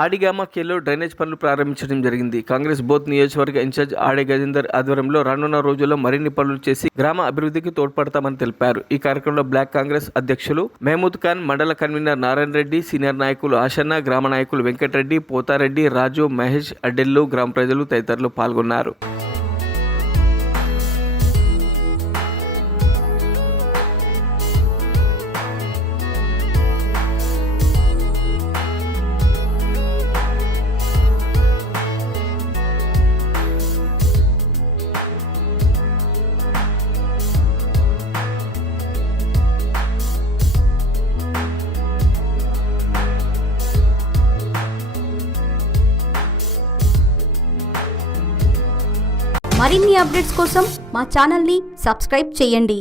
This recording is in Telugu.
ఆడిగామకేలో డ్రైనేజ్ పనులు ప్రారంభించడం జరిగింది. కాంగ్రెస్ బోత్ నియోజకవర్గ ఇన్ఛార్జ్ ఆడే గజేందర్ ఆధ్వర్యంలో రానున్న రోజుల్లో మరిన్ని పనులు చేసి గ్రామ అభివృద్ధికి తోడ్పడతామని తెలిపారు. ఈ కార్యక్రమంలో బ్లాక్ కాంగ్రెస్ అధ్యక్షులు మహమూద్ ఖాన్, మండల కన్వీనర్ నారాయణ రెడ్డి, సీనియర్ నాయకులు ఆశన్న, గ్రామ నాయకులు వెంకటరెడ్డి, పోతారెడ్డి, రాజు, మహేష్, అడ్డెల్లు, గ్రామ ప్రజలు తదితరులు పాల్గొన్నారు. మరిన్ని అప్డేట్స్ కోసం మా ఛానల్ని సబ్స్క్రైబ్ చేయండి.